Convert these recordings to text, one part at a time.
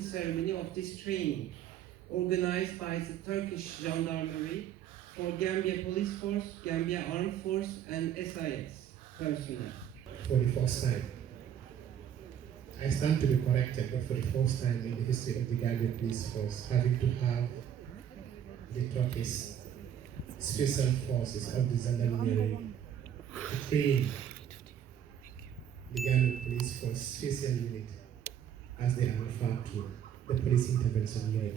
ceremony of this training, organized by the Turkish Gendarmerie for Gambia Police Force, Gambia Armed Force, and SIS personnel. For the first time, I stand to be corrected, but for the first time in the history of the Gambia Police Force, having to have the Turkish Special Forces of the Gendarmerie to train the Gambia Police Force Special Unit, as they are referred to, the Police Intervention Unit.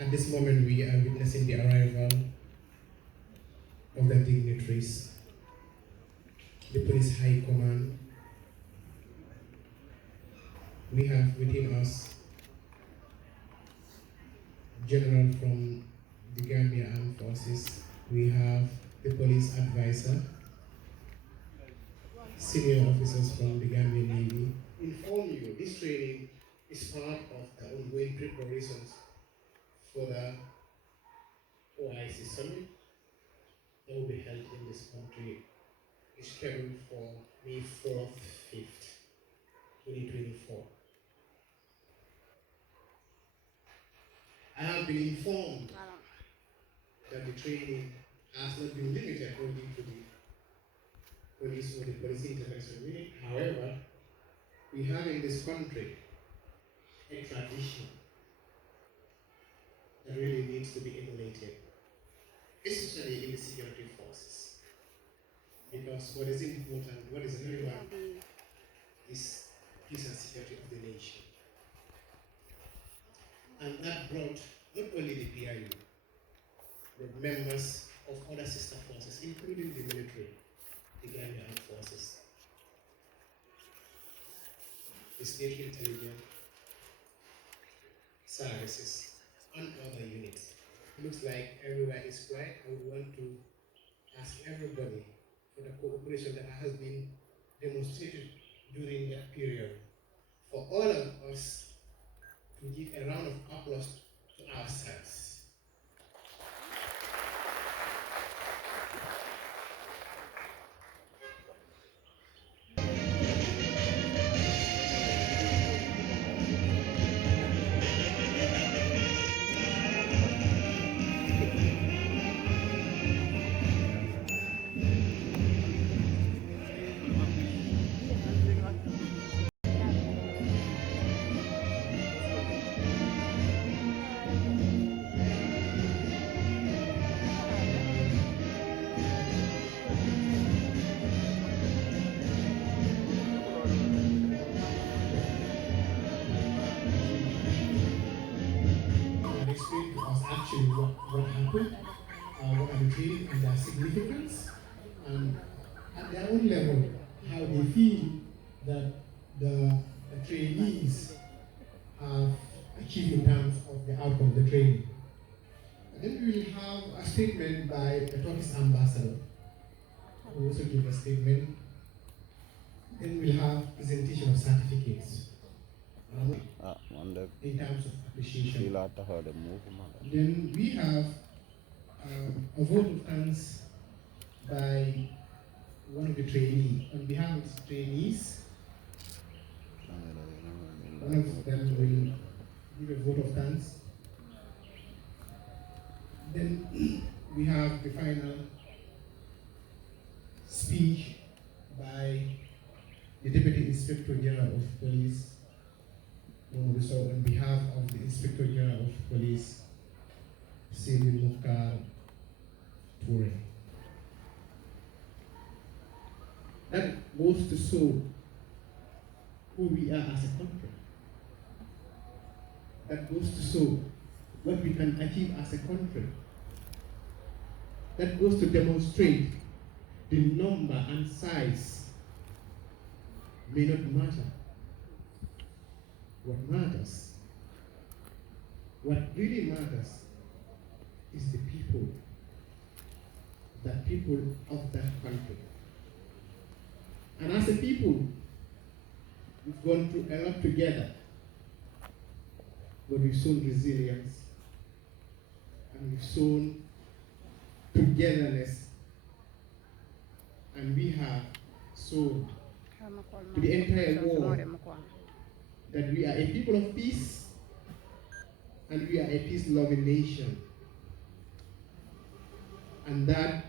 At this moment, we are witnessing the arrival of the dignitaries, the Police High Command. We have within us General from the Gambia Armed Forces. We have the Police Advisor, senior officers from the Gambian Navy. Inform you, this training is part of the ongoing preparations for the OIC summit that will be held in this country. It's scheduled for May 4th, 5th, 2024. I have been informed that the training has not been limited only to the police or the police intervention unit. However, we have in this country a tradition that really needs to be emulated, especially in the security forces. Because what is important, what is relevant, is peace and security of the nation. And that brought not only the PIU, but members of other sister forces, including the military, the Gambia Armed Forces, the state intelligence services, and other units. It looks like everywhere is quiet. I would want to ask everybody for the cooperation that has been demonstrated during that period, for all of us to give a round of applause to ourselves. Explain to us actually what happened, what are the training and their significance, and at their own level, how they feel that the trainees have achieved in terms of the outcome of the training. And then we will have a statement by the Turkish ambassador, who will also give a statement. Then we'll have presentation of certificates. In terms of appreciation. Then we have a vote of thanks by one of the trainees. On behalf of the trainees, one of them will give a vote of thanks. Then we have the final speech by the Deputy Inspector General of Police. So on behalf of the Inspector General of Police, Sidi Mukhtar Toure. That goes to show who we are as a country. That goes to show what we can achieve as a country. That goes to demonstrate the number and size may not matter. What matters, what really matters, is the people of that country. And as a people, we've gone through a lot together, but we've shown resilience, and we've shown togetherness, and we have shown to the entire world that we are a people of peace and we are a peace-loving nation. And that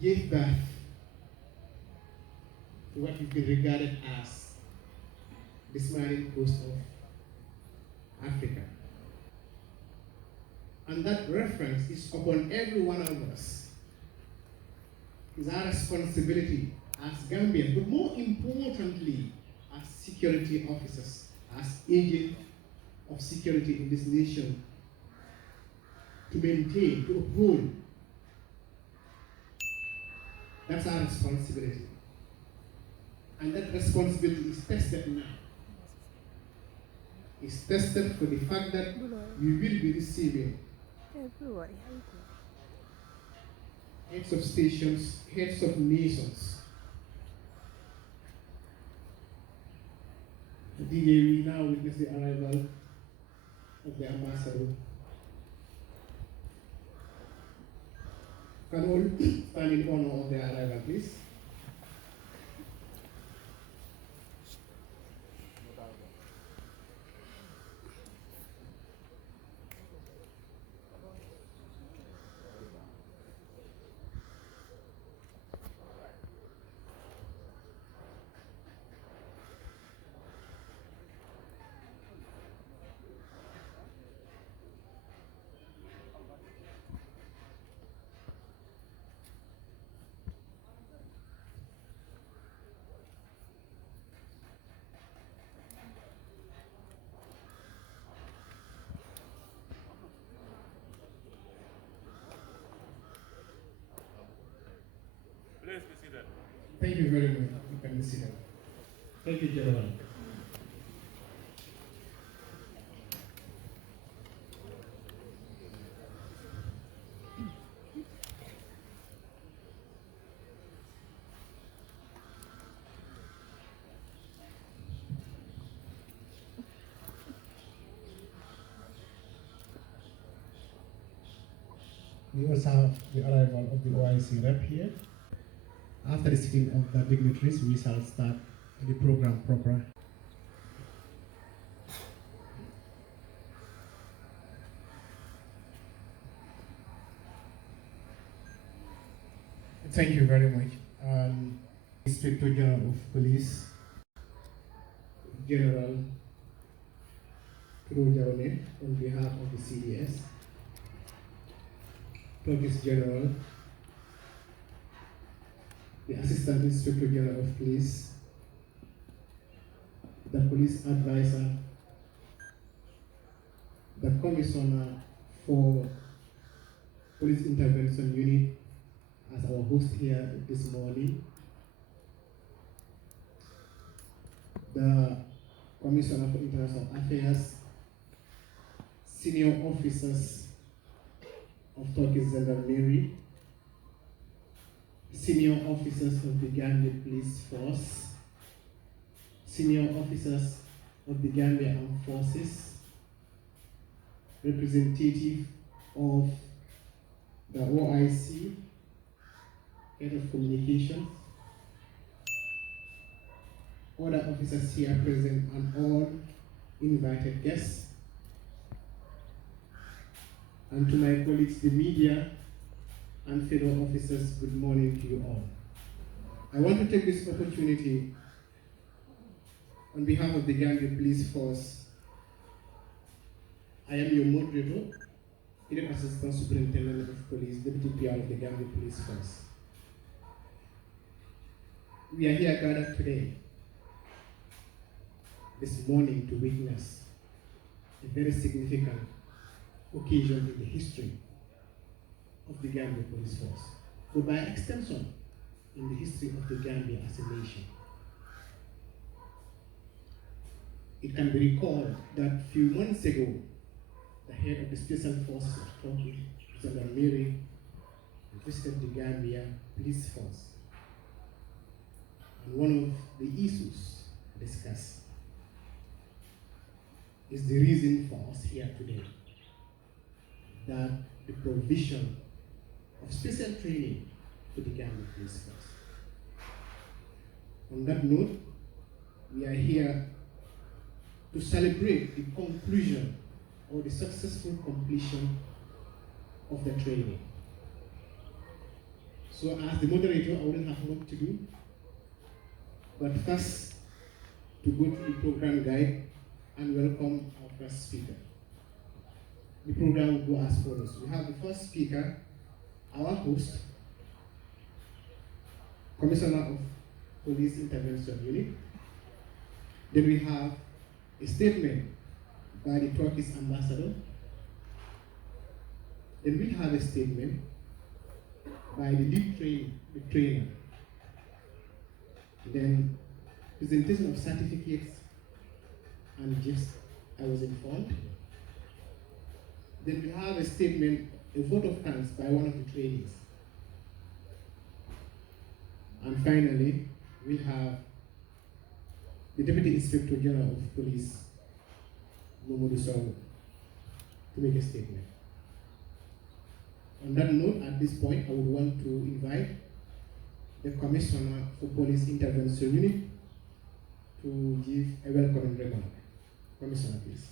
gave birth to what has been regarded as the smiling coast of Africa. And that reference is upon every one of us. It's our responsibility as Gambians, but more importantly, as security officers, as agents of security in this nation, to maintain, to uphold. That's our responsibility. And that responsibility is tested now. It's tested for the fact that we will be receiving heads of stations, heads of nations. DJ, we now witness the arrival of the ambassador. Can all stand in honor of their arrival, please? Please be seated. Thank you very much. You can be seated. Thank you, General. We also have the arrival of the OIC rep here. After the sitting of the dignitaries, we shall start the program proper. Thank you very much. Inspector General of Police, General Jawane, on behalf of the CDS, Turkish General, the Assistant Inspector General of Police, the Police Advisor, the Commissioner for Police Intervention Unit as our host here this morning, the Commissioner for International Affairs, senior officers of Turkish Gendarmerie, senior officers of the Gambia Police Force, senior officers of the Gambia Armed Forces, representative of the OIC, Head of Communications, other officers here present, and all invited guests. And to my colleagues, the media and fellow officers, good morning to you all. I want to take this opportunity on behalf of the Gambia Police Force. I am your moderator, Immediate Assistant Superintendent of Police, Deputy PR of the Gambia Police Force. We are here gathered today, this morning, to witness a very significant occasion in the history of the Gambia Police Force, but by extension, in the history of the Gambia as a nation. It can be recalled that a few months ago, the head of the Special Forces of Turkey, Gendarmerie, visited the Gambia Police Force. And one of the issues discussed is the reason for us here today, that the provision of special training to the Gambia Police Force. On that note, we are here to celebrate the conclusion or the successful completion of the training. So as the moderator, I wouldn't have much to do, but first to go through the program guide and welcome our first speaker. The program will go as follows. We have the first speaker, our host, Commissioner of Police Intervention Unit. Then we have a statement by the Turkish ambassador. Then we have a statement by the lead trainer. Then presentation of certificates and gifts, I was informed. Then we have a statement, a vote of thanks by one of the trainees. And finally, we have the Deputy Inspector General of Police, Momodu Sow, to make a statement. On that note, at this point, I would want to invite the Commissioner for Police Intervention Unit to give a welcoming remark. Commissioner, please.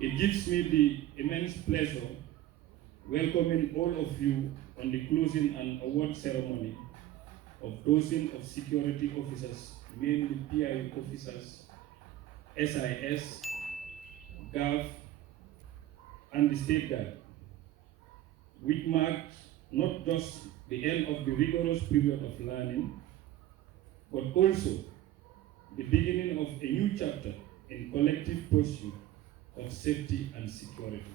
It gives me the immense pleasure welcoming all of you on the closing and award ceremony of dozens of security officers, mainly PIU officers, SIS, GAV, and the State Guard, which marks not just the end of the rigorous period of learning, but also the beginning of a new chapter in collective pursuit of safety and security.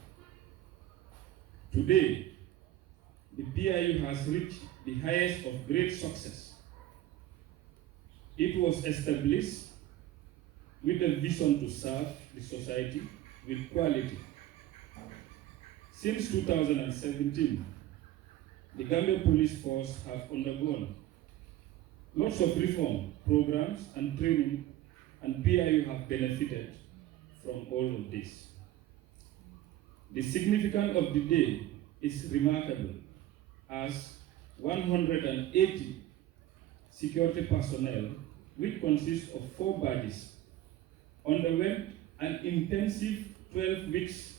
Today, the PIU has reached the highest of great success. It was established with a vision to serve the society with quality. Since 2017, the Gambia Police Force have undergone lots of reform programs and training, and PIU have benefited from all of this. The significance of the day is remarkable, as 180 security personnel, which consists of 4 badges, underwent an intensive 12 weeks,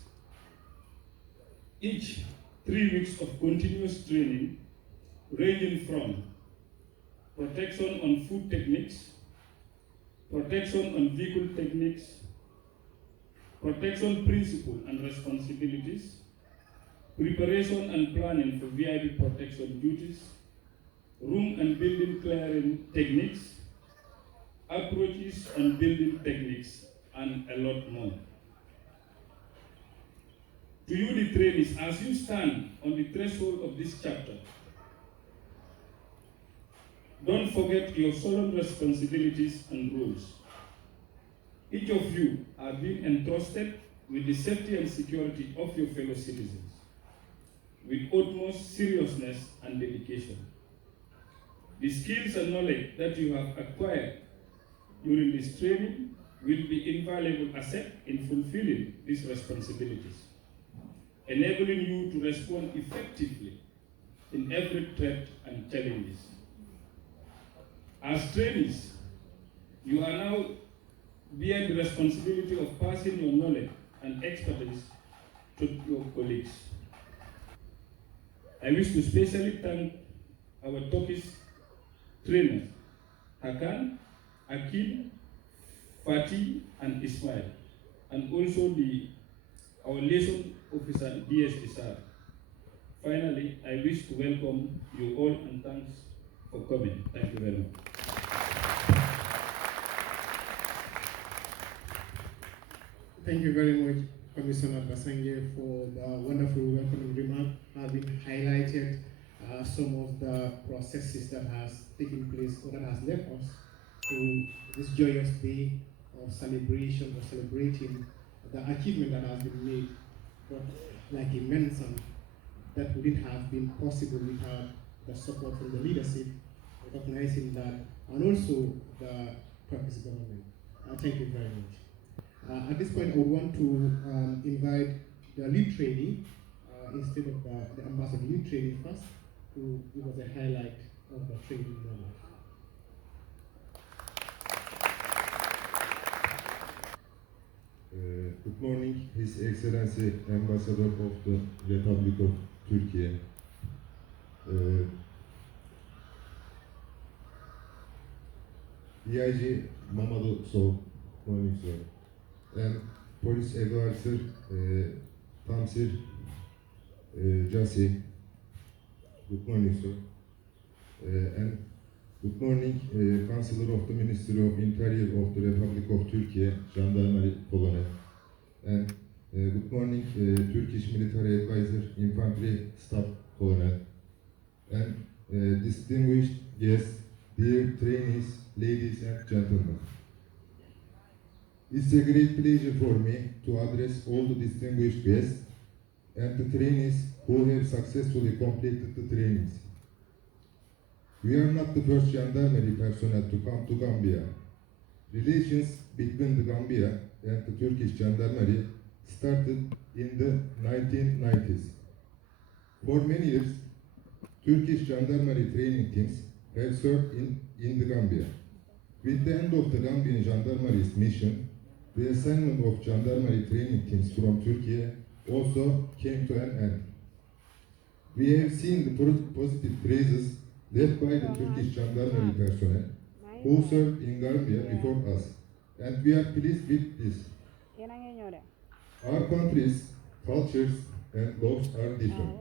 each 3 weeks of continuous training, ranging from protection on food techniques, protection on vehicle techniques, protection principle and responsibilities, preparation and planning for VIP protection duties, room and building clearing techniques, approaches on building techniques, and a lot more. To you, the trainees, as you stand on the threshold of this chapter, don't forget your solemn responsibilities and roles. Each of you are being entrusted with the safety and security of your fellow citizens with utmost seriousness and dedication. The skills and knowledge that you have acquired during this training will be invaluable asset in fulfilling these responsibilities, enabling you to respond effectively in every threat and challenges. As trainees, you are now bear the responsibility of passing your knowledge and expertise to your colleagues. I wish to specially thank our Turkish trainers, Hakan, Akil, Fatih, and Ismail, and also our liaison officer, DSP Sir. Finally, I wish to welcome you all and thanks for coming. Thank you very much. Thank you very much, Commissioner Basange, for the wonderful welcoming remark, having highlighted some of the processes that has taken place or that has led us to this joyous day of celebration or celebrating the achievement that has been made. But like he mentioned, that wouldn't have been possible without the support from the leadership, recognizing that, and also the Turkish government. Thank you very much. At this point, I would want to invite the lead trainee, instead of the ambassador, lead trainee first, to give us a highlight of the training model. Good morning, His Excellency Ambassador of the Republic of Turkey. DIG Mamadou Sow, morning sir, and Police Advisor Tamsir Jasi, good morning sir, and good morning Councillor of the Ministry of Interior of the Republic of Turkey, Jandarmeri Colonel, and good morning Turkish Military Advisor Infantry Staff Colonel, and distinguished guests, dear trainees, ladies and gentlemen. It's a great pleasure for me to address all the distinguished guests and the trainees who have successfully completed the trainings. We are not the first gendarmerie personnel to come to Gambia. Relations between the Gambia and the Turkish gendarmerie started in the 1990s. For many years, Turkish gendarmerie training teams have served in the Gambia. With the end of the Gambian gendarmerie's mission, the assignment of gendarmerie training teams from Turkey also came to an end. We have seen the positive traces left by the Turkish gendarmerie personnel who served in Gambia before us, and we are pleased with this. Our countries, cultures, and laws are different.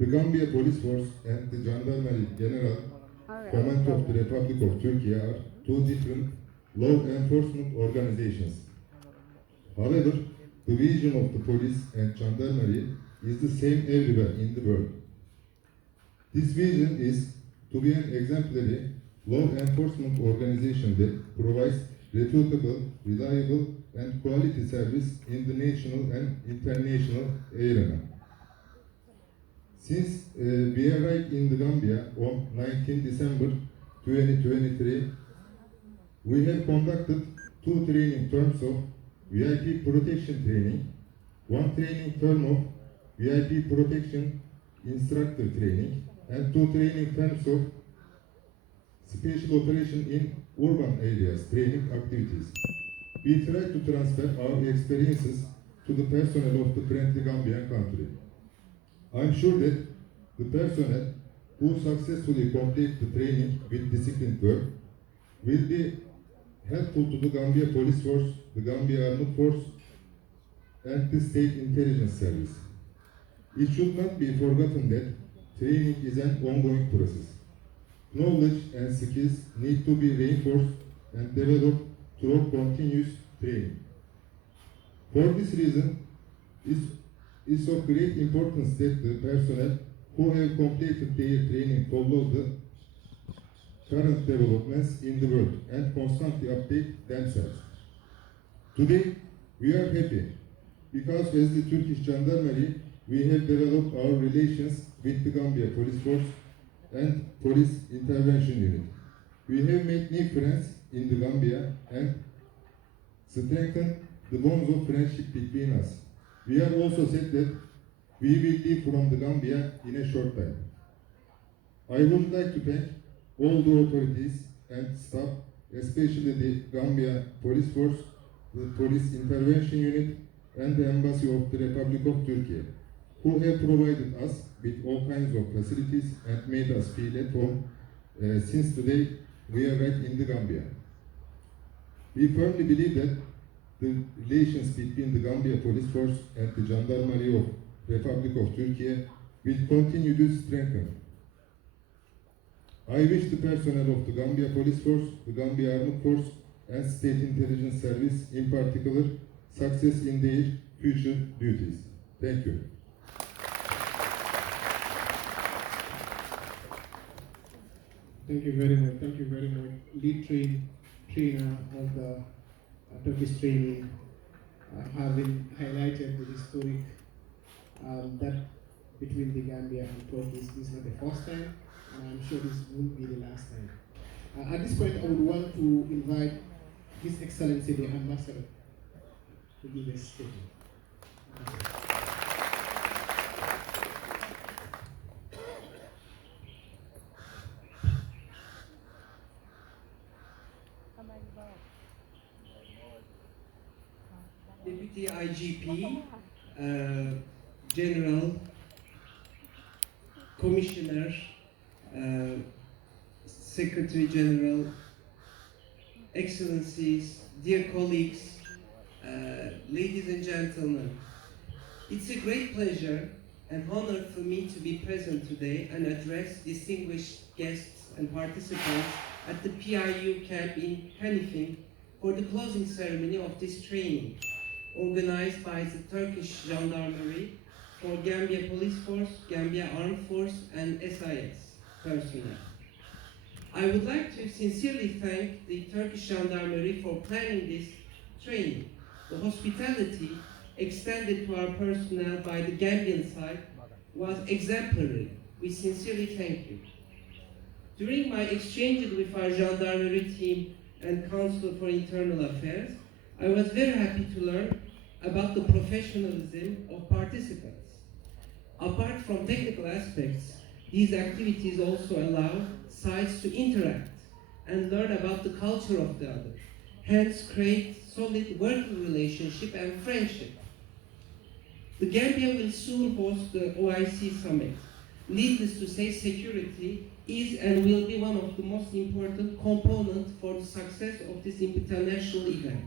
The Gambia Police Force and the Gendarmerie General Command of the Republic of Turkey are two different law enforcement organizations. However, the vision of the police and gendarmerie is the same everywhere in the world. This vision is to be an exemplary law enforcement organization that provides reputable, reliable, and quality service in the national and international arena. Since we arrived in the Gambia on 19 December 2023, we have conducted two training terms of VIP protection training, one training term of VIP protection instructor training, and two training terms of special operation in urban areas training activities. We try to transfer our experiences to the personnel of the friendly Gambian country. I'm sure that the personnel who successfully complete the training with disciplined work will be helpful to the Gambia Police Force, the Gambia Armed Force, and the State Intelligence Service. It should not be forgotten that training is an ongoing process. Knowledge and skills need to be reinforced and developed through continuous training. For this reason, it's of great importance that the personnel who have completed their training follow the current developments in the world and constantly update themselves. Today, we are happy because as the Turkish Gendarmerie, we have developed our relations with the Gambia Police Force and Police Intervention Unit. We have made new friends in the Gambia and strengthened the bonds of friendship between us. We are also said that we will leave from the Gambia in a short time. I would like to thank all the authorities and staff, especially the Gambia Police Force, the Police Intervention Unit, and the Embassy of the Republic of Turkey, who have provided us with all kinds of facilities and made us feel at home since today we are right in the Gambia. We firmly believe that the relations between the Gambia Police Force and the Gendarmerie of Republic of Turkey will continue to strengthen. I wish the personnel of the Gambia Police Force, the Gambia Armed Force, and State Intelligence Service in particular success in their future duties. Thank you. Thank you very much. Thank you very much. Lead trainer of the Turkish training, having highlighted the historic that between the Gambia and Turkey. This is not the first time, and I'm sure this won't be the last time. At this point, I would want to invite His Excellency the Ambassador to give a statement. Deputy IGP, General, Commissioner, Secretary General, Excellencies, dear colleagues, ladies and gentlemen, it's a great pleasure and honor for me to be present today and address distinguished guests and participants at the PIU camp in Hanifin for the closing ceremony of this training, organized by the Turkish Gendarmerie for Gambia Police Force, Gambia Armed Force, and SIS personnel. I would like to sincerely thank the Turkish Gendarmerie for planning this training. The hospitality extended to our personnel by the Gambian side was exemplary. We sincerely thank you. During my exchanges with our Gendarmerie team and Council for Internal Affairs, I was very happy to learn about the professionalism of participants. Apart from technical aspects, these activities also allow sides to interact and learn about the culture of the other, hence create solid working relationship and friendship. The Gambia will soon host the OIC summit. Needless to say, security is and will be one of the most important components for the success of this international event.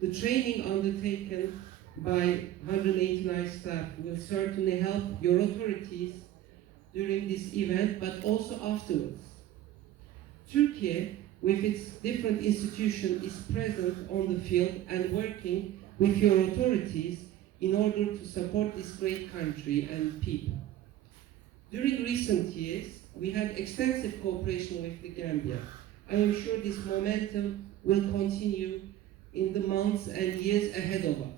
The training undertaken by 189 staff will certainly help your authorities during this event, but also afterwards. Turkey, with its different institutions, is present on the field and working with your authorities in order to support this great country and people. During recent years, we had extensive cooperation with the Gambia. I am sure this momentum will continue in the months and years ahead of us.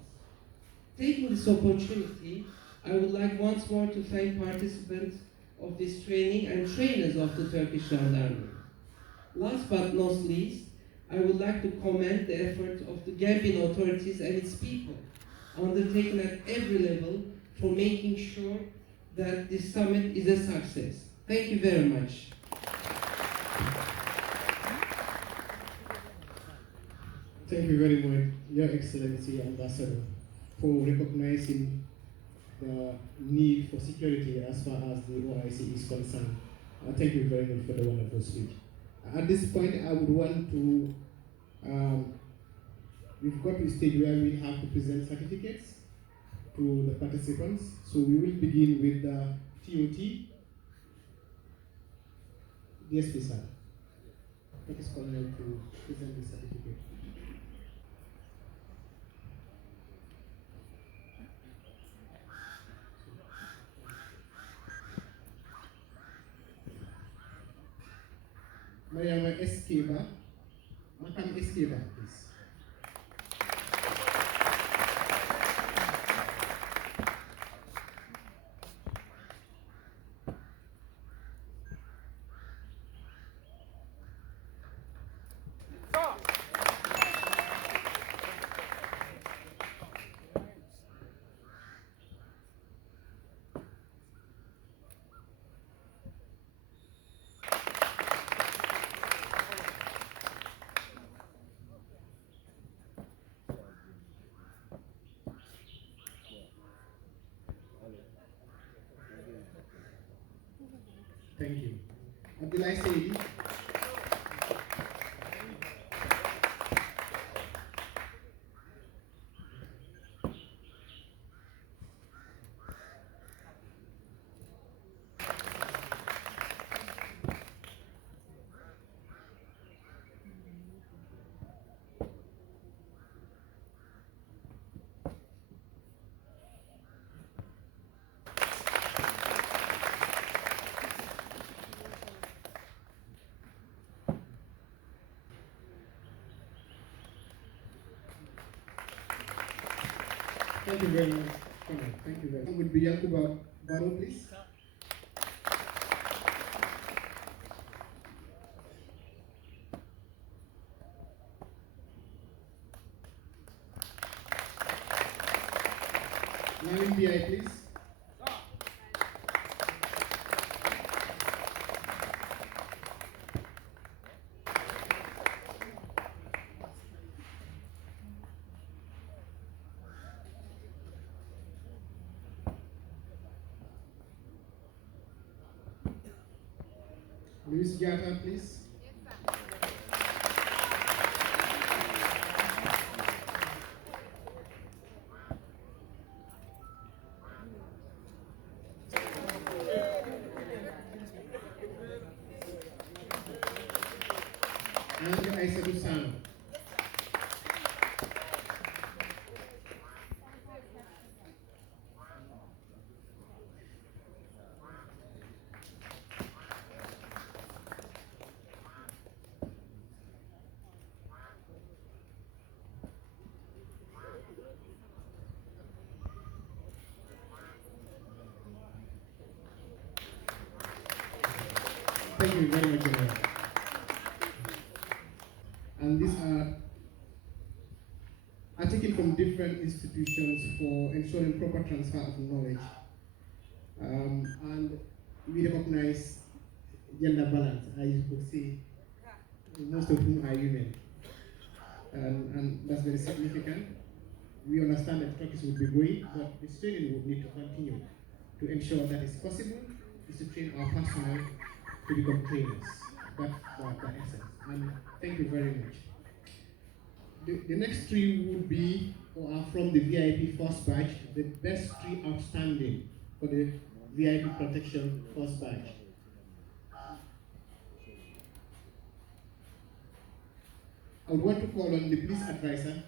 Taking this opportunity, I would like once more to thank participants of this training and trainers of the Turkish Gendarmerie. Last but not least, I would like to commend the efforts of the Gambian authorities and its people, undertaken at every level, for making sure that this summit is a success. Thank you very much. Thank you very much, Your Excellency Ambassador, for recognizing the need for security as far as the OIC is concerned. Thank you very much for the wonderful speech. At this point, I would want to, we've got to a stage where we have to present certificates to the participants. So we will begin with the TOT. DSP sir, what is called to present the certificate? Mayama Esqueva, Makam Esqueva, please. Thank you. Abdullah Saidi. Thank you very much. Thank you very much. Would be Yankuba Baro, please. Marine BI, please. Luis Giata, please. And Aissatou Sano. Thank you very much, General. And these are articles from different institutions for ensuring proper transfer of knowledge. And we recognize gender balance, I would say, most of whom are women. And that's very significant. We understand that practice will be going, but this training would need to continue to ensure that it's possible is to train our personnel to become trainers. That's the essence. And thank you very much. The next three would be, or are from the VIP first batch, the best three outstanding for the VIP protection first batch. I would want to call on the police advisor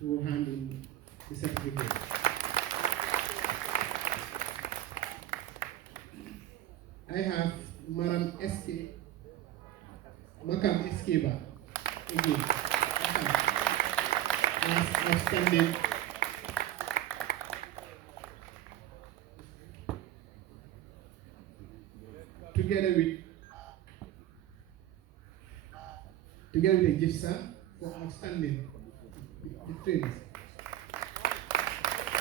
who will hand in the certificate. I have Madam Makam Eskeba, again, as outstanding together with the GIFSA for outstanding the trainers,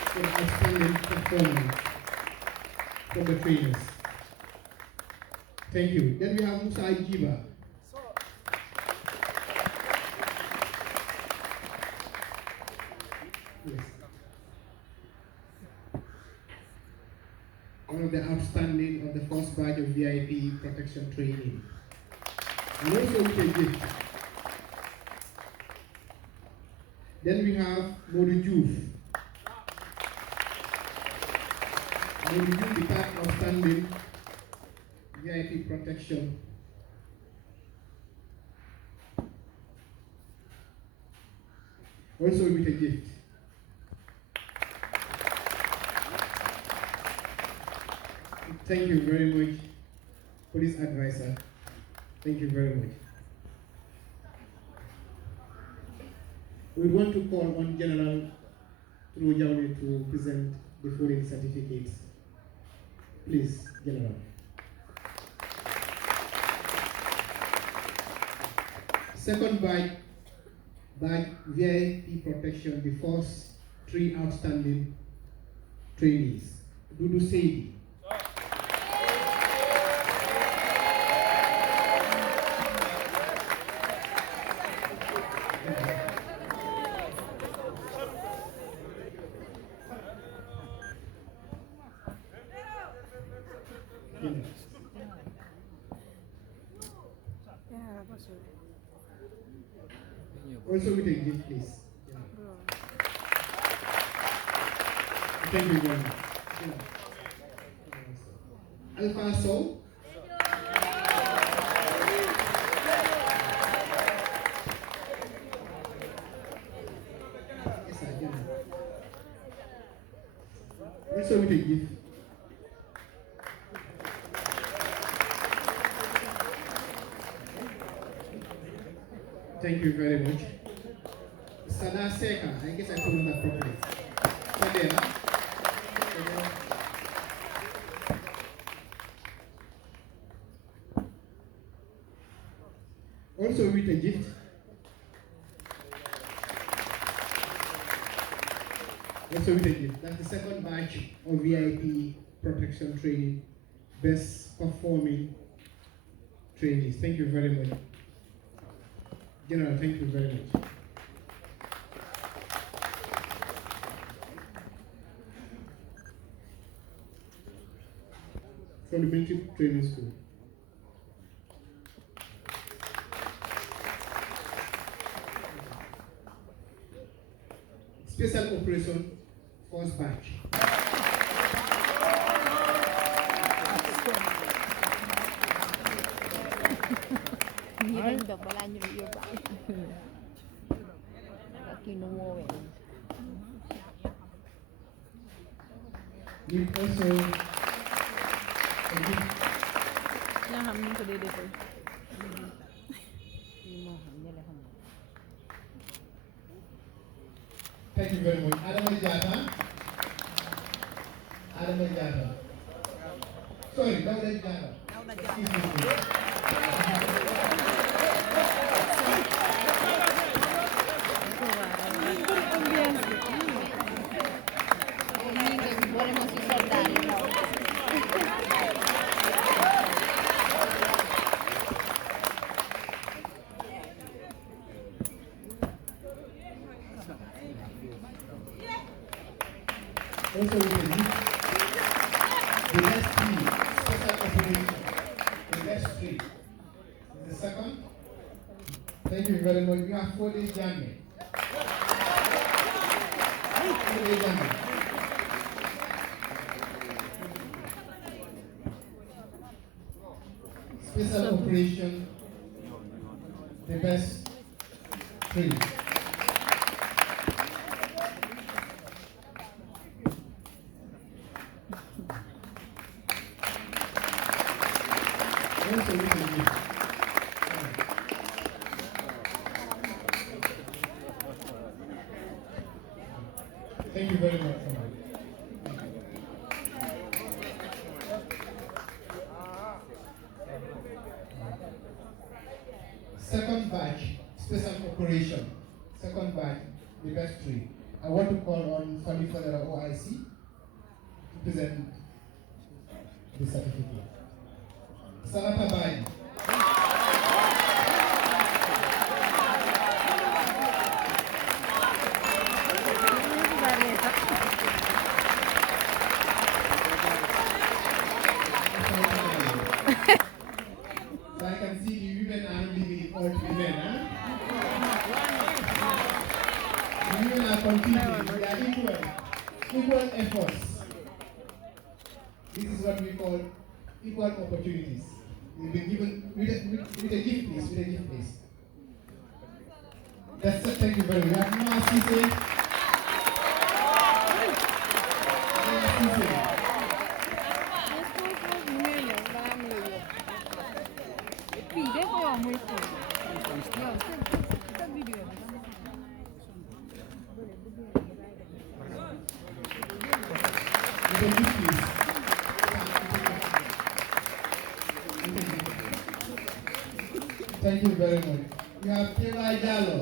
for outstanding performance from the trainers. Thank you. Then we have Musa Ijiba. Yes. One of the outstanding of the first batch of VIP protection training. And also with a gift. Then we have Modu Juf. Modu Juf, the third outstanding VIP protection. Also with a gift. Thank you very much, police advisor. Thank you very much. We want to call on General Trujani to present the following certificates. Please, General. Second by VIP protection, the first three outstanding trainees. Dudu Seidi. Also with a gift, please. Thank you very much. Alpha Soul. Yes, I can. Also with a gift. Thank you very much. Sada Seka, I guess I pronounced that properly. Sadela. Also with a gift. Also with a gift. That's the second batch of VIP protection training, best performing trainees. Thank you very much. General, thank you very much. From the military training school. Special operation first batch. We also thank you very much. Adam Jata. Adam Jata. Sorry, Dauda Jata. Excuse me. Also, we can use the next three special operation. The next three. The second. Thank you very much. You have 4 days Gambia. 4 days Gambia. Special operation. The best three. Also, we can use. Thank you very much. Second batch, special operation. Second batch, the best three. I want to call on Fadi Fadera OIC to present the certificate. Sarata Bai. So I can see the women are not leaving all the men, huh? The women are competing, they are equal efforts. This is what we call equal opportunities. We've been given with a gift list, with a gift list. That's it, thank you very much. We have Noah Sise. Noah Sise. With a gift list. Thank you very much. We have Kewa Jallo.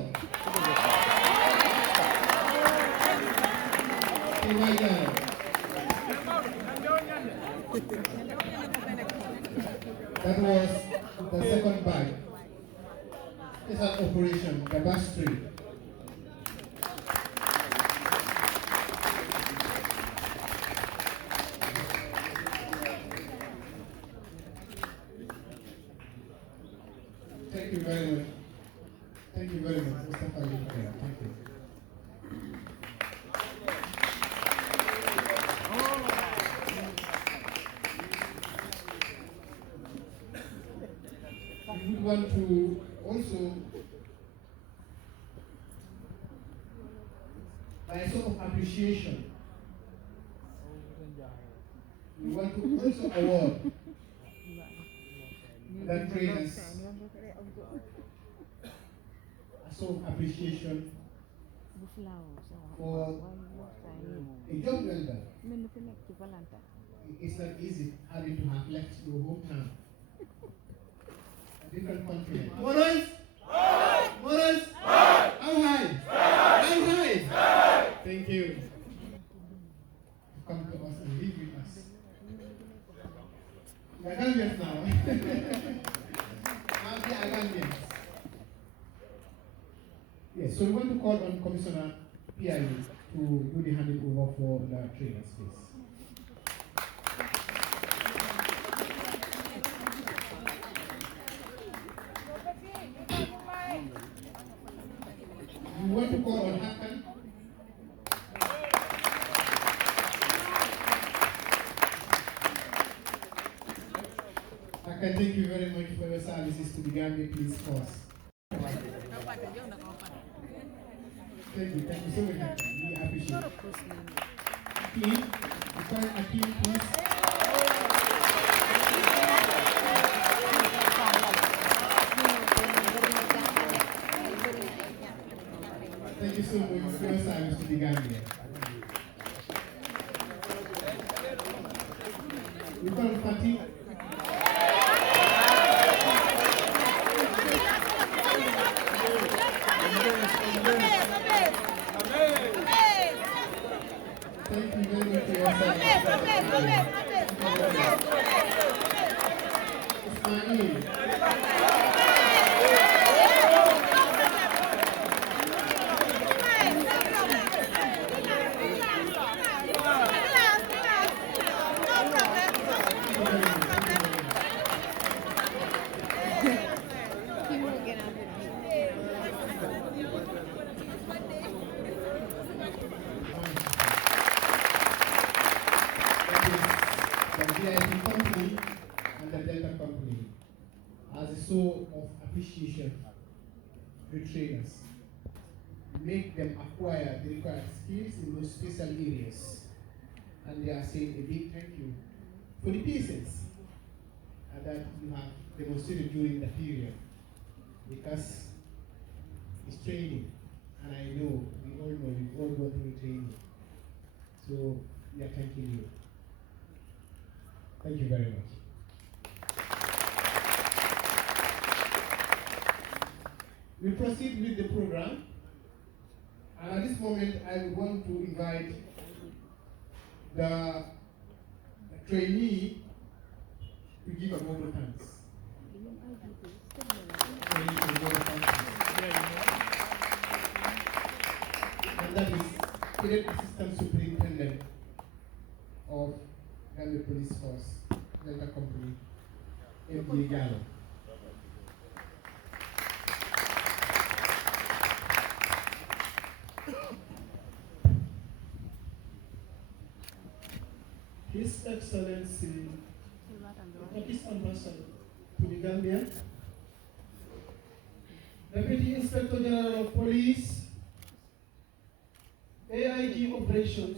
Kewa Jallo. That was the second batch. It's an operation, the batch 3. Thank you very much. Thank you very much, Mr. Fadi. Thank you. We would want to also, by a sort of appreciation, we want to also award that trainers a sort of appreciation for a job well done. It's not easy having to have left your hometown, a different continent. Morals? Morals? How high? How high? Thank you. Yes, so we want to call on Commissioner PIU to do the handing over for the trainers, please. We want to call on Hakan. Hakan, thank you very much for your services to the Gambia Police Force. Thank you so much, Hakan. We appreciate it. Akeem, require Akeem, please. Thank you so much for your service to the Gambia. We call Fatih. Thank you very much for your service. Ismail. VIP company and the Delta company as a show of appreciation to trainers. Make them acquire the required skills in those special areas. And they are saying a big thank you for the patience that you have demonstrated during the period, because it's training, and I know, we all go through training. So we are thanking you. Thank you very much. We proceed with the program, and at this moment I would want to invite the trainee to give a vote of thanks. And that is Cadet Assistant Superintendent of Gambia Police Force, Delta Company, M.D. Gallo. His Excellency, the Turkish Ambassador to the Gambia, Deputy Inspector General of Police, AIG Operations,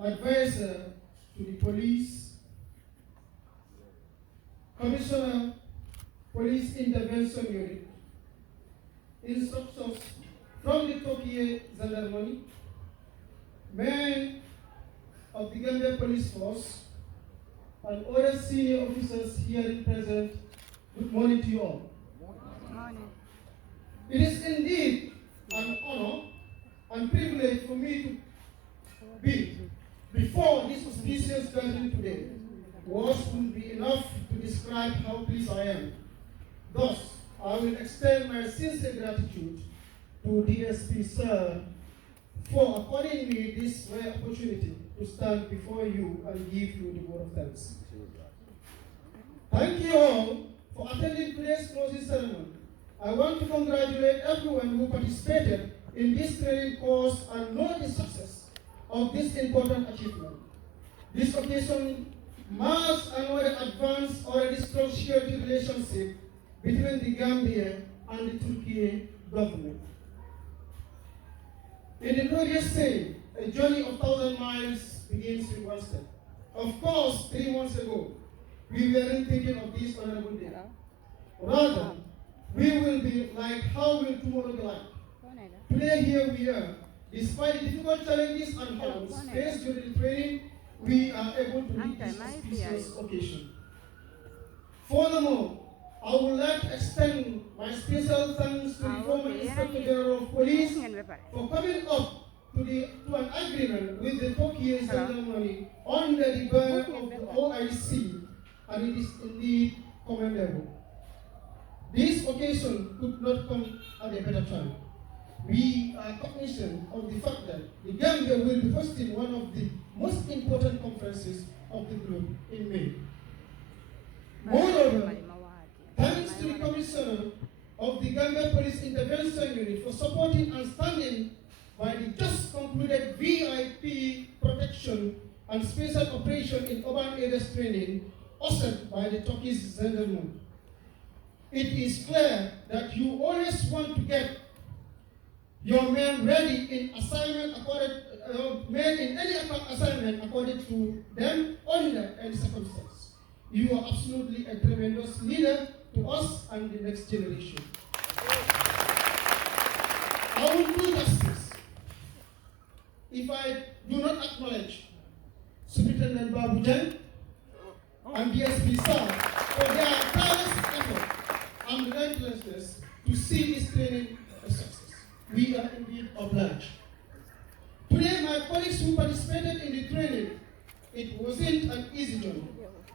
Advisor to the Police, Commissioner, Police Intervention Unit, instructors from the Tokyo Gendarmerie, men of the Gambia Police Force, and other senior officers here present, good morning to you all. It is indeed an honor and privilege for me to be before this auspicious gathering today. Words would be enough to describe how pleased I am. Thus, I will extend my sincere gratitude to DSP Sir for according me this rare opportunity to stand before you and give you the word of thanks. Thank you all for attending today's closing ceremony. I want to congratulate everyone who participated in this training course and know the success of this important achievement. This occasion marks another advance already strong security relationship between the Gambia and the Turkey government. In the glorious saying, a journey of 1,000 miles begins with one step. Of course, 3 months ago, we weren't thinking of this honorable day. Rather, we will be like, how will tomorrow be like? Today, here we are. Despite the difficult challenges and hurdles faced during the training, we are able to meet this auspicious occasion. Furthermore, I would like to extend my special thanks to the former Inspector General of Police for coming up to an agreement with the Tokyo ceremony under the banner of the OIC, and it is indeed commendable. This occasion could not come at a better time. We are cognizant of the fact that the Gambia will be hosting one of the most important conferences of the group in May. Moreover, thanks to the Commissioner of the Gambia Police Intervention Unit for supporting and standing by the just concluded VIP protection and special operation in urban areas training offered by the Turkish Gendarmerie. It is clear that you always want to get your men ready in assignment according men in any assignment according to them under any circumstance. You are absolutely a tremendous leader to us and the next generation. I will do justice if I do not acknowledge Superintendent Babujan and DSP South for their tireless effort and relentlessness to see this training a success. We are indeed obliged. Today, my colleagues who participated in the training, it wasn't an easy journey,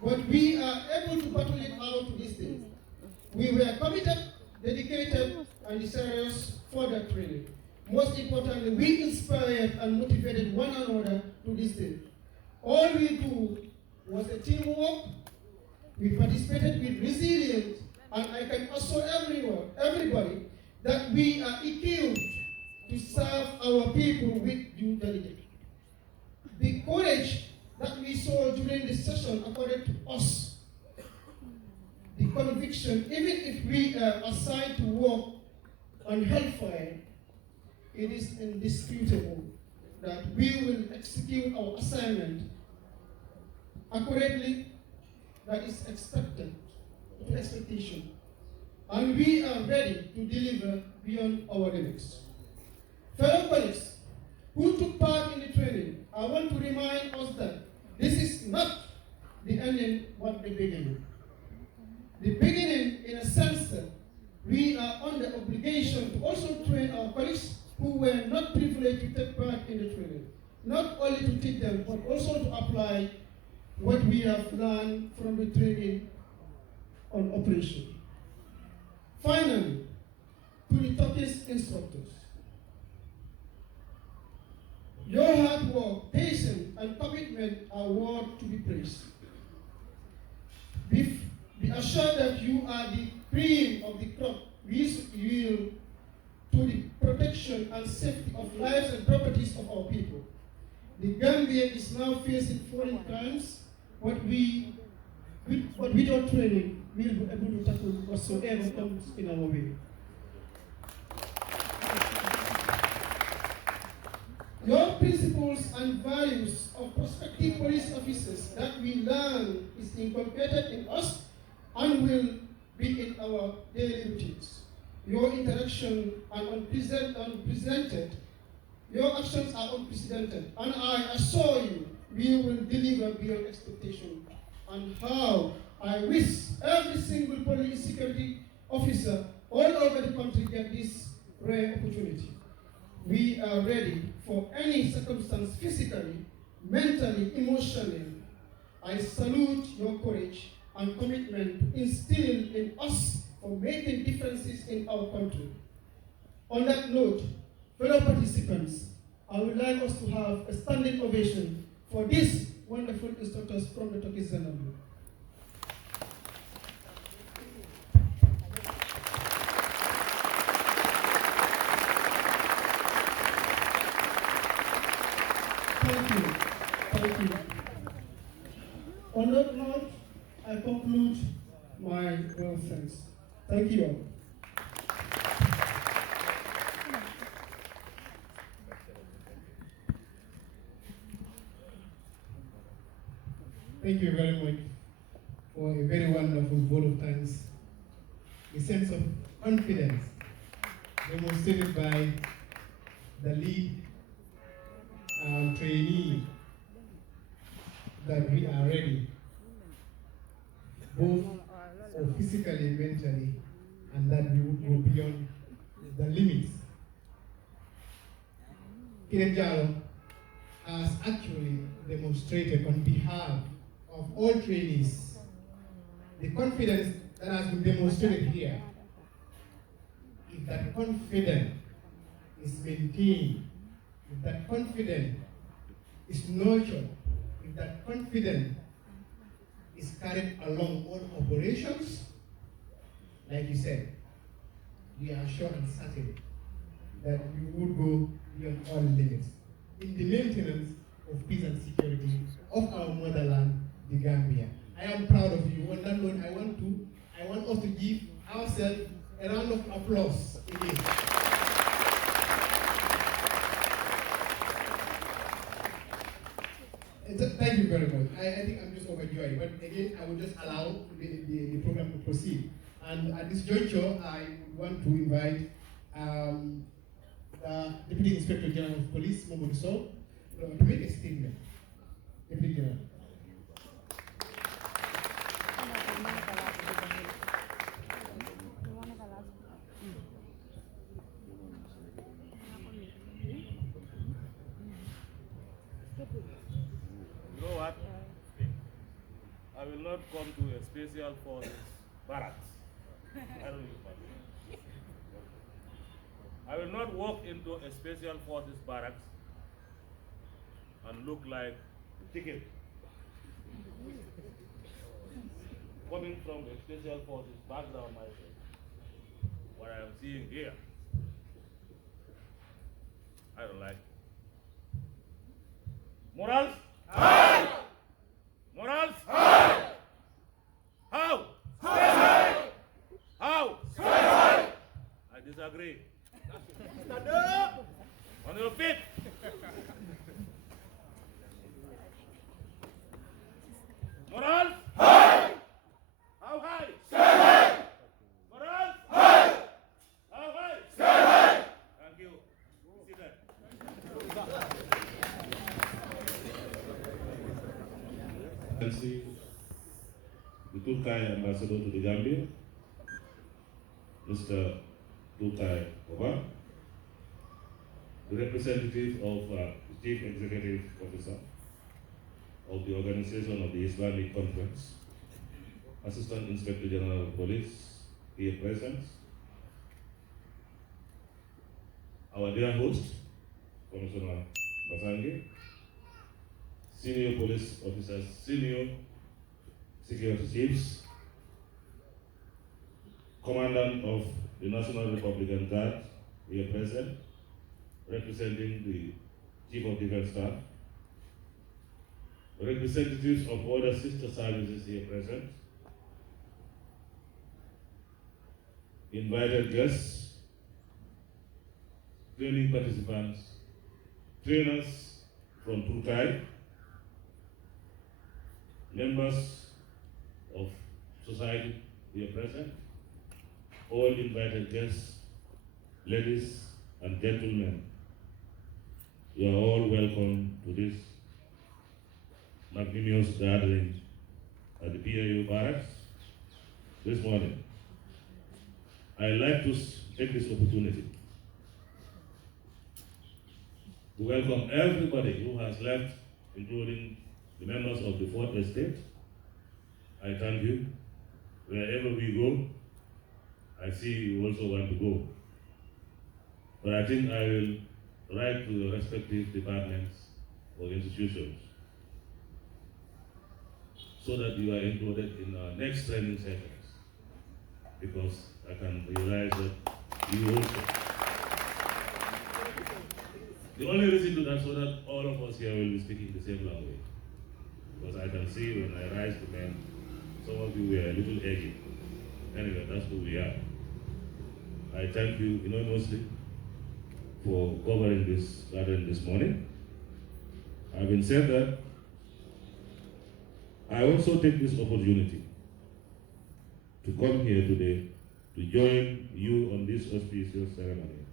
but we are able to battle it out to this day. We were committed, dedicated, and serious for that training. Most importantly, we inspired and motivated one another to this day. All we do was a teamwork. We participated with resilience, and I can assure everybody that we are equipped to serve our people with due diligence. The courage that we saw during this session, according to us, the conviction, even if we are assigned to work on hellfire, it is indisputable that we will execute our assignment accurately, that is expected, to expectation. And we are ready to deliver beyond our limits. Fellow colleagues who took part in the training, I want to remind us that this is not the ending, but the beginning. The beginning, in a sense, that we are under obligation to also train our colleagues who were not privileged to take part in the training. Not only to teach them, but also to apply what we have learned from the training on operation. Finally, to the Turkish instructors, your hard work, patience, and commitment are worth to be praised. Be assured that you are the cream of the crop which will to the protection and safety of lives and properties of our people. The Gambia is now facing foreign crimes, but with our training, we will be able to tackle whatsoever comes in our way. Your principles and values of prospective police officers that we learn is inculcated in us and will be in our daily routines. Your interaction are unprecedented. Your actions are unprecedented. And I assure you, we will deliver beyond expectation. And how I wish every single police security officer all over the country get this rare opportunity. We are ready for any circumstance, physically, mentally, emotionally. I salute your courage and commitment to instill in us for making differences in our country. On that note, fellow participants, I would like us to have a standing ovation for these wonderful instructors from the Turkish Gendarmerie. Thank you. Thank you. On that note, I conclude my reference. Thank you all. Thank you very much for a very wonderful vote of thanks. The sense of confidence demonstrated by the lead trainee that we are ready, both physically, mentally, and that we would go beyond the limits. Kirejalo has actually demonstrated on behalf of all trainees the confidence that has been demonstrated here that confidence is maintained, if that confidence is nurtured, if that confidence is carried along all operations, like you said, we are sure and certain that we would go beyond all limits in the maintenance of peace and security of our motherland, the Gambia. I am proud of you. On that note, I want us to give ourselves a round of applause again. Thank you very much. I think I'm just overjoyed. But again, I will just allow the program to proceed. And at this juncture, I want to invite the Deputy Inspector General of Police, Momodu Sow, to make a statement. Deputy General. You know what? I will not come to a special forces barracks. I don't use my name. I will not walk into a special forces barracks and look like a chicken. Coming from a special forces background myself, what I am seeing here, I don't like. Morals? Aye. Morals? Aye. How? Aye. How? Aye. I disagree. Stand up. On your feet. Morals? Aye. How high? Stand high. Morals? Aye. How high? Stand high. Thank you. Sit there. The Turkai ambassador to the Gambia, Mr. Turkai Oba, the representative of the Chief Executive Officer of the Organization of the Islamic Conference, Assistant Inspector General of Police, here present, our dear host, Commissioner Basangi, senior police officers, senior security chiefs, Commandant of the National Republican Guard, here present, representing the Chief of Defense Staff, representatives of other sister services here present, invited guests, training participants, trainers from Turkai, members of society here present, all invited guests, ladies and gentlemen, you are all welcome to this magnanimous gathering at the PIU barracks this morning. I'd like to take this opportunity to welcome everybody who has left, including the members of the Fourth Estate. I thank you. Wherever we go, I see you also want to go. But I think I will write to the respective departments or institutions so that you are included in our next training sessions, because I can realize that you also. The only reason to that, so that all of us here will be speaking the same language. Because I can see when I rise to men, some of you were a little eggy. Anyway, that's who we are. I thank you enormously for covering this gathering this morning. Having said that, I also take this opportunity to come here today to join you on this auspicious ceremony,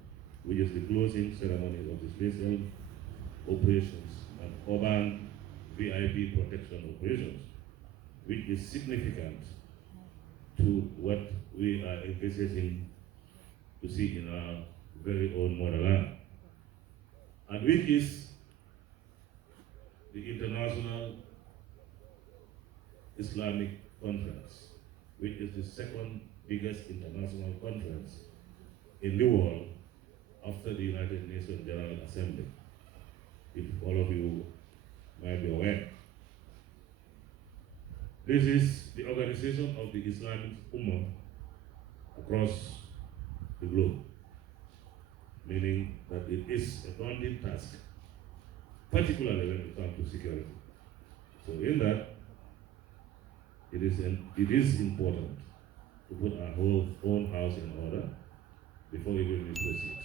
which is the closing ceremony of the Special Operations and Urban VIP Protection Operations, which is significant to what we are envisaging to see in our very own motherland, and which is the International Islamic Conference, which is the second biggest international conference in the world after the United Nations General Assembly, if all of you might be aware. This is the organization of the Islamic Ummah across the globe, meaning that it is a daunting task, particularly when it comes to security. So in that, it is important to put our whole own house in order before even we proceed.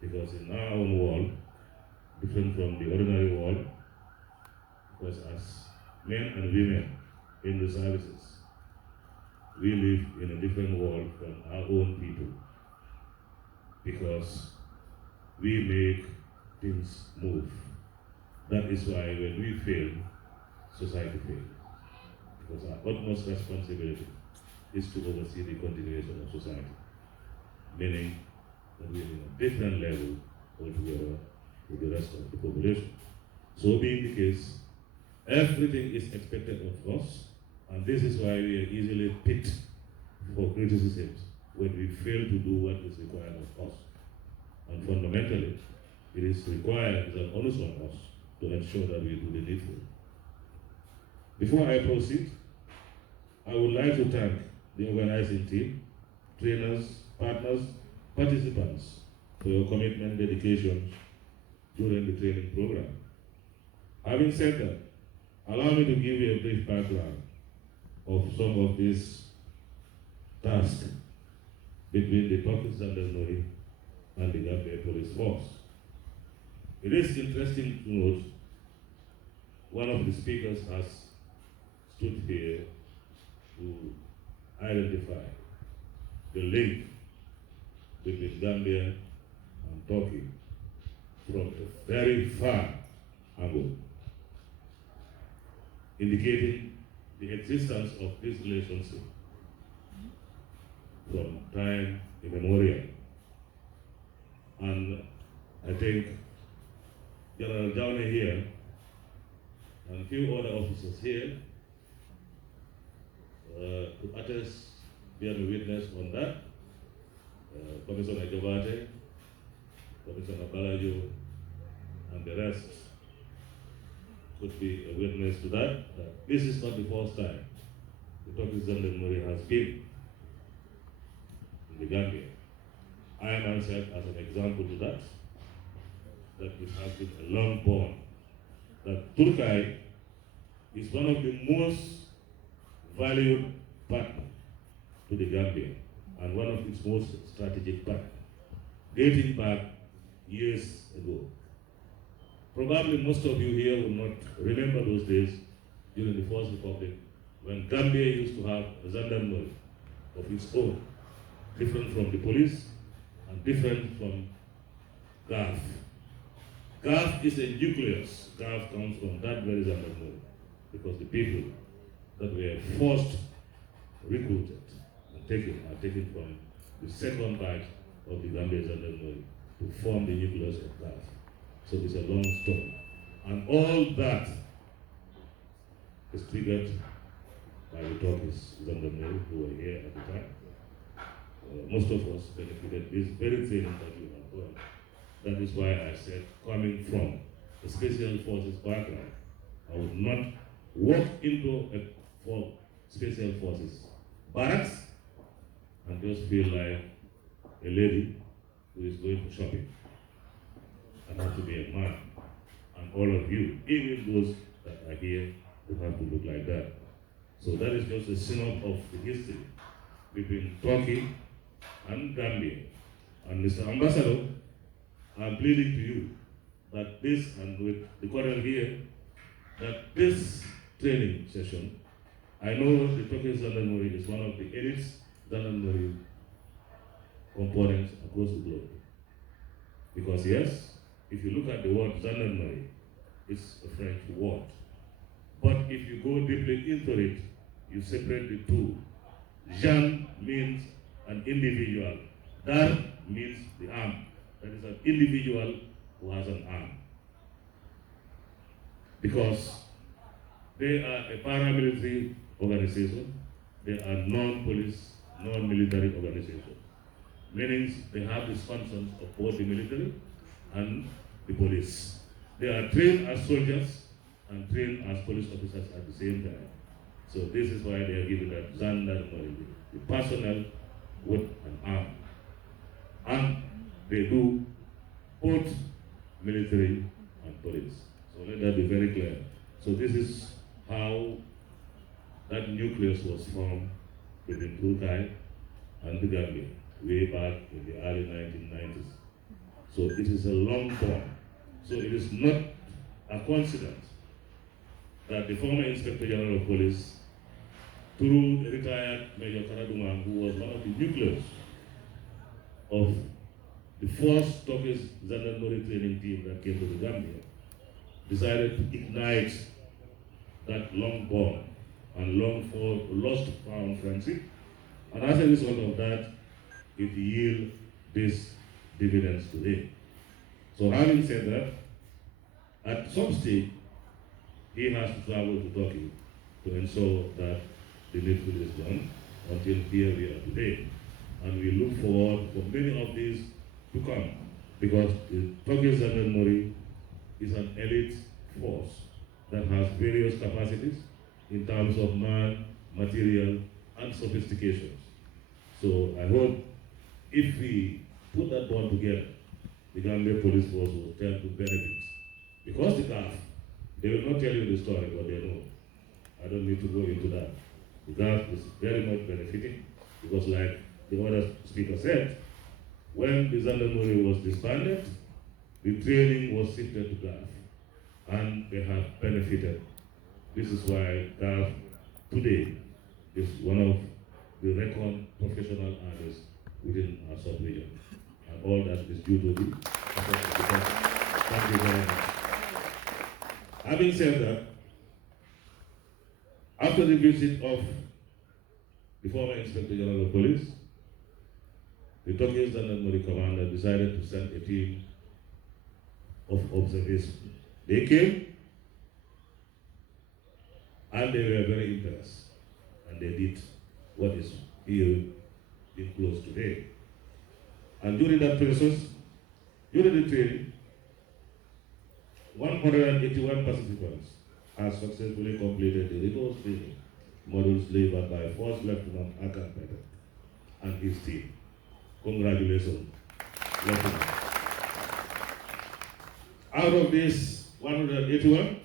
Because in our own world, different from the ordinary world, because as men and women in the services, we live in a different world from our own people. Because we make things move. That is why when we fail, society fails. Because our utmost responsibility is to oversee the continuation of society. Meaning that we're in a different level altogether with the rest of the population. So being the case, everything is expected of us, and this is why we are easily picked for criticisms when we fail to do what is required of us. And fundamentally, it is required, as an onus on us, to ensure that we do the needful. Before I proceed, I would like to thank the organizing team, trainers, partners, participants for your commitment and dedication during the training program. Having said that, allow me to give you a brief background of some of these tasks between the Turkish Gendarmerie and the Gambia Police Force. It is interesting to note one of the speakers has stood here to identify the link between Gambia and Turkey from a very far angle, indicating the existence of this relationship from time immemorial. And I think General Downey here and a few other officers here to attest, be a witness on that. Commissioner Jabate, Commissioner Balajo, and the rest could be a witness to that. This is not the first time the Turkish Gendarmerie has been in the Gambia. I myself as an example to that it has been a long bond. That Turkey is one of the most valued partners to the Gambia and one of its most strategic partners, dating back years ago. Probably most of you here will not remember those days during the First Republic when Gambia used to have a gendarmerie of its own, different from the police and different from GAF. GAF is a nucleus. GAF comes from that very gendarmerie because the people that were forced, recruited, and taken are taken from the second batch of the Gambia gendarmerie to form the nucleus of GAF. So it's a long story. And all that is triggered by the Turkish gendarmerie who were here at the time. Most of us benefited this very training that you have done. That is why I said, coming from the Special Forces background, I would not walk into for Special Forces barracks and just feel like a lady who is going for shopping. I have to be a man. And all of you, even those that are here, will have to look like that. So that is just a synopsis of the history between Turkey and Gambia. And Mr. Ambassador, I'm pleading to you that this, and with the Colonel here, that this training session, I know the Turkish Gendarmerie is one of the elite gendarmerie components across the globe. Because yes, if you look at the word gendarmerie, it's a French word. But if you go deeply into it, you separate the two. Jean means an individual. Dar means the arm. That is an individual who has an arm. Because they are a paramilitary organization, they are non-police, non-military organization. meaning they have these functions of both the military and the police. They are trained as soldiers and trained as police officers at the same time. So this is why they are given that gendarmerie, the personnel with an arm. And they do both military and police. So let that be very clear. So this is how that nucleus was formed between Turkey and the Gambia way back in the early 1990s. So it is a long bond. So it is not a coincidence that the former Inspector General of Police, through the retired Major Karaduma, who was one of the nucleus of the first Turkish gendarmerie training team that came to the Gambia, decided to ignite that long bond and lost found friendship. And as a result of that, it yields this dividends today. So having said that, at some stage, he has to travel to Turkey to ensure that the needful is done until here we are today. And we look forward for many of these to come, because the Turkish gendarmerie is an elite force that has various capacities in terms of man, material, and sophistications. So I hope if we put that bond together, the Gambia Police Force will tend to benefit. Because the GAF, they will not tell you the story, but they know. I don't need to go into that. The GAF is very much benefiting, because like the other speaker said, when the gendarmerie was disbanded, the training was shifted to GAF, and they have benefited. This is why GAF today is one of the reckoned professional armies within our sub-region. And all that is due to the Thank you very much. Having said that, after the visit of the former Inspector General of Police, the Turkish Gendarmerie Commander decided to send a team of observation. They came and they were very impressed, and they did what is here in close today. And during that process, during the training, 181 participants have successfully completed the resource training modules delivered by First Lieutenant Akan Pete and his team. Congratulations, Lieutenant. Out of this 181,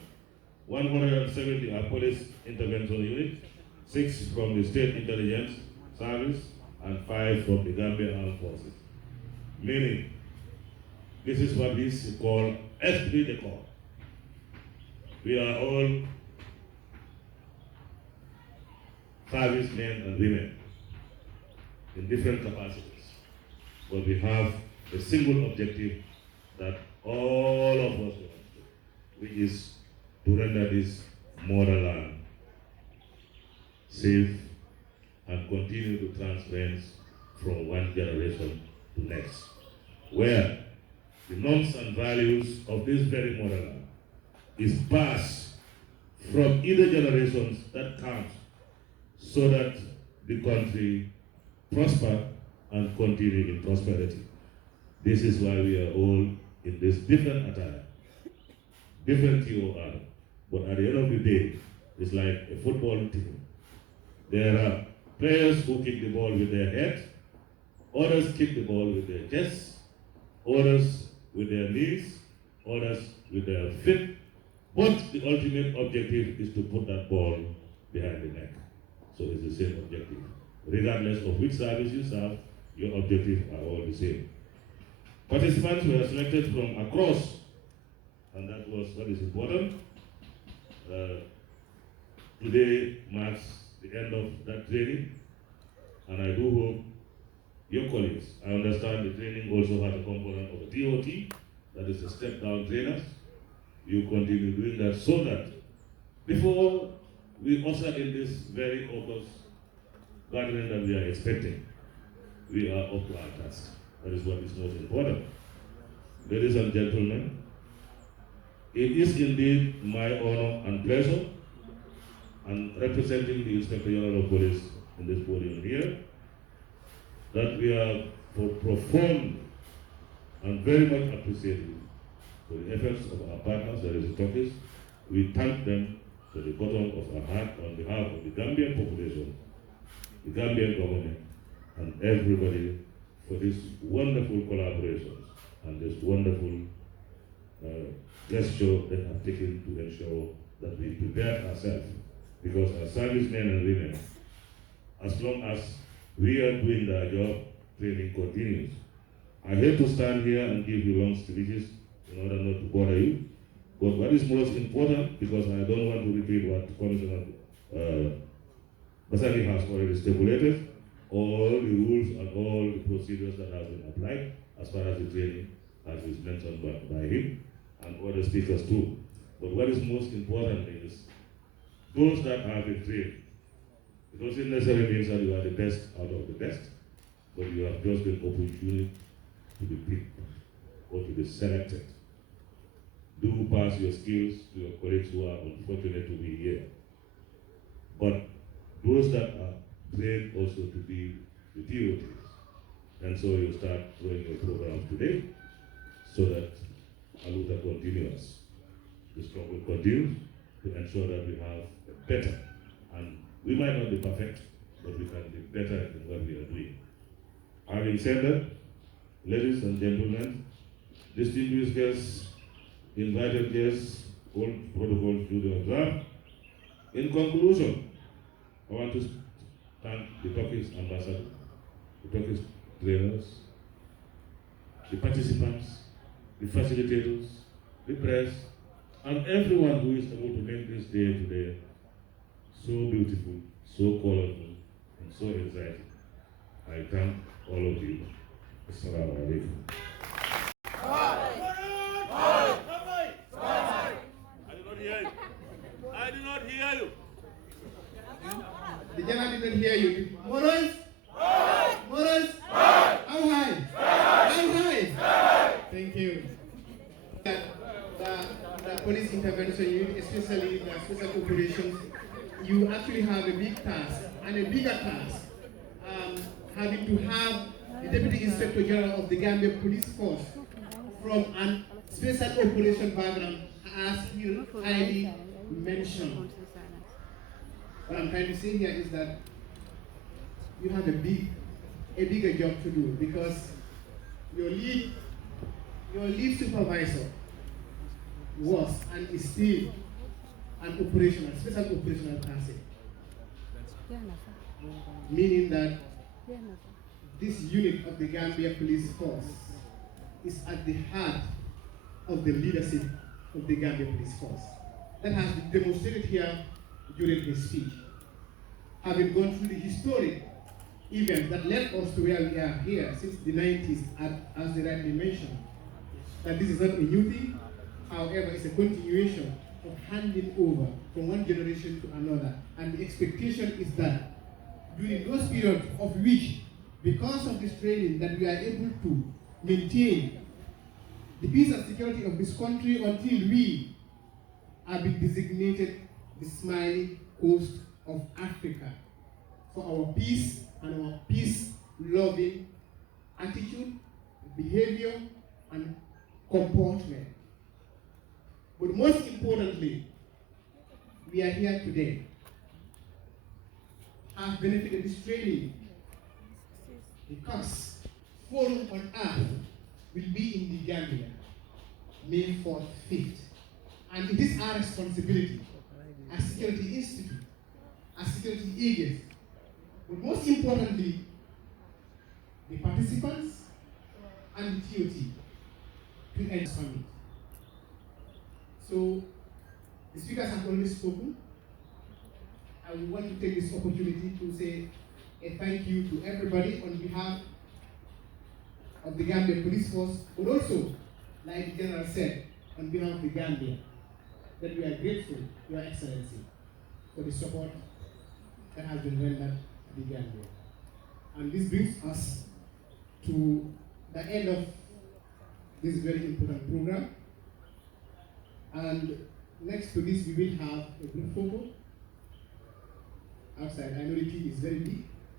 170 are police intervention units, 6 from the State Intelligence Service, and 5 from the Gambia Armed Forces. Meaning, this is what is called esprit de corps. We are all servicemen and women in different capacities, but we have a single objective that all of us want to, which is to render this motherland safe and continue to transcend from one generation to next, where the norms and values of this very motherland is passed from either generations that comes, so that the country prosper and continue in prosperity. This is why we are all in this different attire, different TOR, but at the end of the day, it's like a football team. There are players who kick the ball with their head, others kick the ball with their chest, others with their knees, others with their feet. But the ultimate objective is to put that ball behind the neck. So it's the same objective. Regardless of which service you serve, your objectives are all the same. Participants were selected from across, and that was what is important. Today marks the end of that training, and I do hope your colleagues, I understand the training also has a component of a TOT, that is a step-down trainers. You continue doing that so that before we usher in this very August gathering that we are expecting, we are up to our task. That is what is most important. Ladies and gentlemen, it is indeed my honor and pleasure, and representing the Inspector General of Police in this podium here, that we are for profound and very much appreciated for the efforts of our partners, that is the Turkish. We thank them to the bottom of our heart on behalf of the Gambian population, the Gambian government, and everybody for this wonderful collaboration and this wonderful gesture they have taken to ensure that we prepare ourselves. Because as servicemen and women, as long as we are doing our job, training continues. I hate to stand here and give you long speeches in order not to bother you. But what is most important, because I don't want to repeat what Commissioner Basani has already stipulated, all the rules and all the procedures that have been applied as far as the training, as is mentioned by him and other speakers too. But what is most important is those that have been trained. It doesn't necessarily mean that you are the best out of the best, but you have just been opportunity to be picked or to be selected. Do pass your skills to your colleagues who are unfortunate to be here. But those that are trained also to be the TOTs, and so you start running your programs today so that Aluta continues. The struggle continues to ensure that we have a better, and we might not be perfect, but we can be better in what we are doing. Having said that, ladies and gentlemen, distinguished guests, invited guests, all protocols duly observed. In conclusion, I want to thank the Turkish ambassador, the Turkish trainers, the participants, the facilitators, the press, and everyone who is able to make this day today so beautiful, so colorful, and so exciting. I thank all of you. Assalamu alaikum. I did not hear you. The general didn't hear you. Morals? Morals? How high? How high? Thank you. The police intervention unit, especially the special operations, you actually have a big task and a bigger task. Having to have the Deputy Inspector General of the Gambia Police Force from a special operation background, as he highly mentioned. What I'm trying to say here is that you have a bigger job to do, because your lead supervisor was and is still an special operational person. Meaning that this unit of the Gambia Police Force is at the heart of the leadership of the Gambia Police Force. That has been demonstrated here during his speech. Having gone through the historic events that led us to where we are here since the 90s, as they rightly mentioned, that this is not a new thing, however, it's a continuation of handing over from one generation to another. And the expectation is that during those periods of which, because of this training, that we are able to maintain the peace and security of this country until we are being designated the smiling coast of Africa for our peace and our peace-loving attitude, behavior, and comportment. But most importantly, we are here today, have benefited this training, because Forum on Earth will be in the Gambia, May 4th, 5th. And it is our responsibility as Security Institute, as security agents, but most importantly, the participants and the TOT to end summit. So, the speakers have already spoken. I would want to take this opportunity to say a thank you to everybody on behalf of the Gambia Police Force, but also, like the General said, on behalf of the Gambia, that we are grateful, Your Excellency, for the support that has been rendered to the Gambia. And this brings us to the end of this very important program. And next to this, we will have a group photo outside. I know the team is very big.